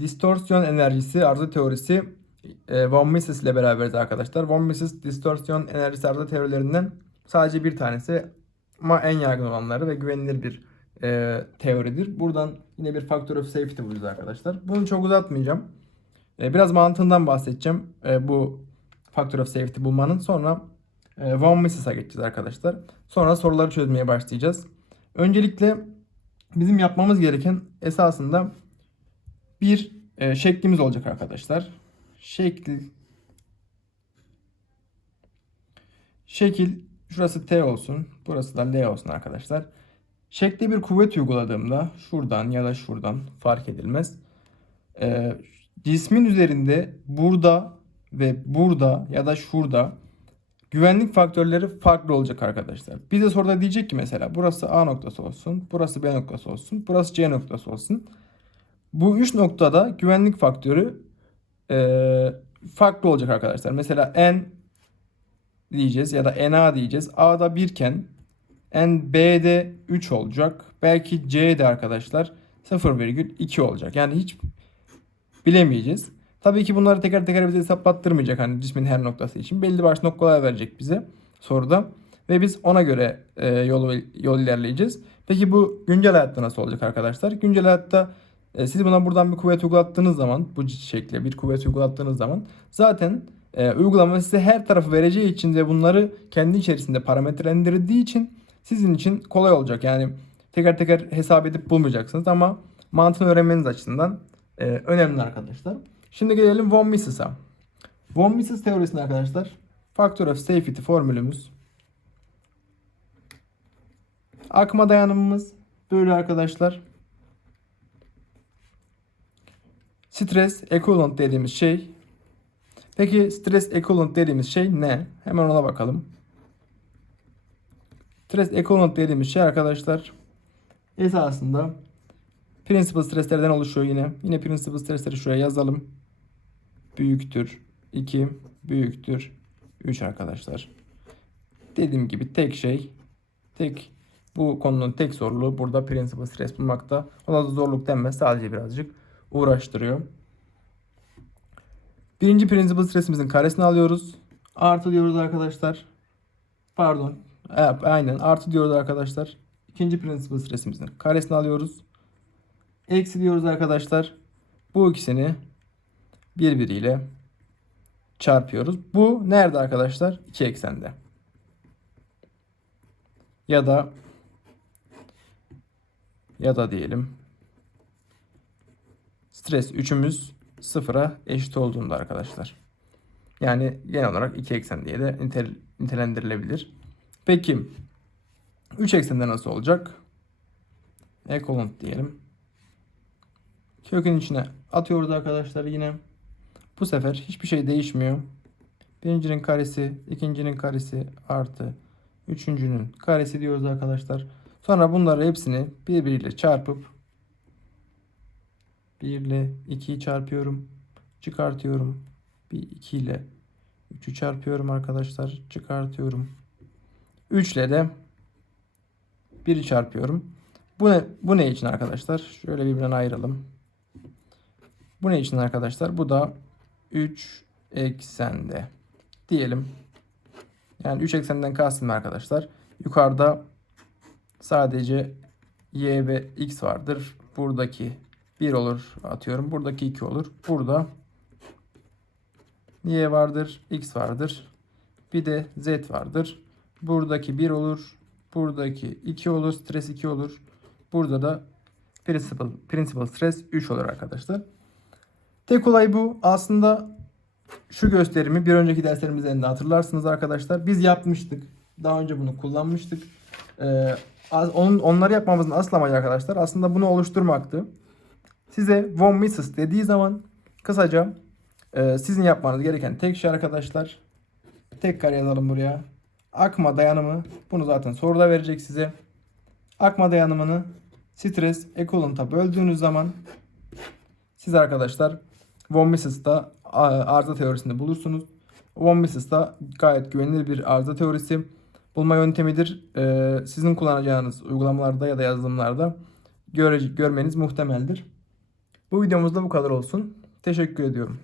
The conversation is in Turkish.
distorsiyon enerjisi arıza teorisi e, von Mises ile beraberiz arkadaşlar. Von Mises distorsiyon enerjisi arıza teorilerinden sadece bir tanesi ama en yaygın olanları ve güvenilir bir e, teoridir. Buradan yine bir factor of safety buluyoruz arkadaşlar. Bunu çok uzatmayacağım. E, biraz mantığından bahsedeceğim e, bu factor of safety bulmanın. Sonra e, von Mises'a geçeceğiz arkadaşlar. Sonra soruları çözmeye başlayacağız. Öncelikle bizim yapmamız gereken esasında bir e, şeklimiz olacak arkadaşlar. Şekil şekil şurası T olsun. Burası da L olsun arkadaşlar. Şekle bir kuvvet uyguladığımda şuradan ya da şuradan fark edilmez. E, cismin üzerinde burada ve burada ya da şurada güvenlik faktörleri farklı olacak arkadaşlar. Bize soruda diyecek ki mesela burası A noktası olsun, burası B noktası olsun, burası C noktası olsun. Bu üç noktada güvenlik faktörü e, farklı olacak arkadaşlar. Mesela N diyeceğiz ya da NA diyeceğiz. A'da 1 iken N B'de 3 olacak. Belki C'de arkadaşlar 0,2 olacak. Yani hiç bilemeyeceğiz. Tabii ki bunları teker teker bize hesaplattırmayacak hani cismin her noktası için. Belli başlı noktalar verecek bize soruda. Ve biz ona göre e, yol, yol ilerleyeceğiz. Peki bu güncel hayatta nasıl olacak arkadaşlar? Güncel hayatta e, siz buna buradan bir kuvvet uygulattığınız zaman bu şekilde bir kuvvet uygulattığınız zaman zaten e, uygulama size her tarafı vereceği için ve bunları kendi içerisinde parametrelendirdiği için sizin için kolay olacak. Yani teker teker hesap edip bulmayacaksınız ama mantığını öğrenmeniz açısından e, önemli arkadaşlar. Şimdi gelelim von Mises'a. Von Mises teorisinde arkadaşlar factor of safety formülümüz akma dayanımımız böyle arkadaşlar. Stres equivalent dediğimiz şey. Peki stres equivalent dediğimiz şey ne? Hemen ona bakalım. Stres equivalent dediğimiz şey arkadaşlar esasında principal streslerden oluşuyor yine. Yine principal stresleri şuraya yazalım. Büyüktür 2 büyüktür 3 arkadaşlar. Dediğim gibi tek şey tek bu konunun tek zorluğu burada principal stres bulmakta. Ona da zorluk denmez sadece birazcık uğraştırıyor. Birinci principal stresimizin karesini alıyoruz. Artı diyoruz arkadaşlar. Pardon. E, aynen artı diyoruz arkadaşlar. İkinci principal stresimizin karesini alıyoruz. Eksi diyoruz arkadaşlar. Bu ikisini birbiriyle çarpıyoruz. Bu nerede arkadaşlar? İki eksende. Ya da ya da diyelim stres üçümüz sıfıra eşit olduğunda arkadaşlar. Yani genel olarak iki eksen diye de nitel, nitelendirilebilir. Peki 3 eksende nasıl olacak? Ekolont diyelim. Kökün içine atıyoruz arkadaşlar yine. Bu sefer hiçbir şey değişmiyor. Birincinin karesi, ikincinin karesi artı üçüncünün karesi diyoruz arkadaşlar. Sonra bunları hepsini birbiriyle çarpıp 1 ile 2'yi çarpıyorum. Çıkartıyorum. Bir 2 ile 3'ü çarpıyorum arkadaşlar. Çıkartıyorum. 3 ile de 1'i çarpıyorum. Bu ne, bu ne için arkadaşlar? Şöyle birbirinden ayıralım. Bu ne için arkadaşlar? Bu da 3 eksende diyelim. Yani 3 eksenden kastım arkadaşlar. Yukarıda sadece y ve x vardır. Buradaki 1 olur atıyorum. Buradaki 2 olur. Burada y vardır, x vardır. Bir de z vardır. Buradaki 1 olur. Buradaki 2 olur. Stres 2 olur. Burada da principal, principal stress 3 olur arkadaşlar. Tek olay bu. Aslında şu gösterimi bir önceki derslerimizden de hatırlarsınız arkadaşlar. Biz yapmıştık. Daha önce bunu kullanmıştık. Ee, onları yapmamızın asıl amacı arkadaşlar aslında bunu oluşturmaktı. Size von Mises dediği zaman kısaca e, sizin yapmanız gereken tek şey arkadaşlar. Tek kare yazalım buraya. Akma dayanımı. Bunu zaten soruda verecek size. Akma dayanımını stres equivalent'a böldüğünüz zaman siz arkadaşlar von Mises'ta arıza teorisinde bulursunuz. Von Mises da gayet güvenilir bir arıza teorisi bulma yöntemidir. Ee, sizin kullanacağınız uygulamalarda ya da yazılımlarda göre, görmeniz muhtemeldir. Bu videomuzda bu kadar olsun. Teşekkür ediyorum.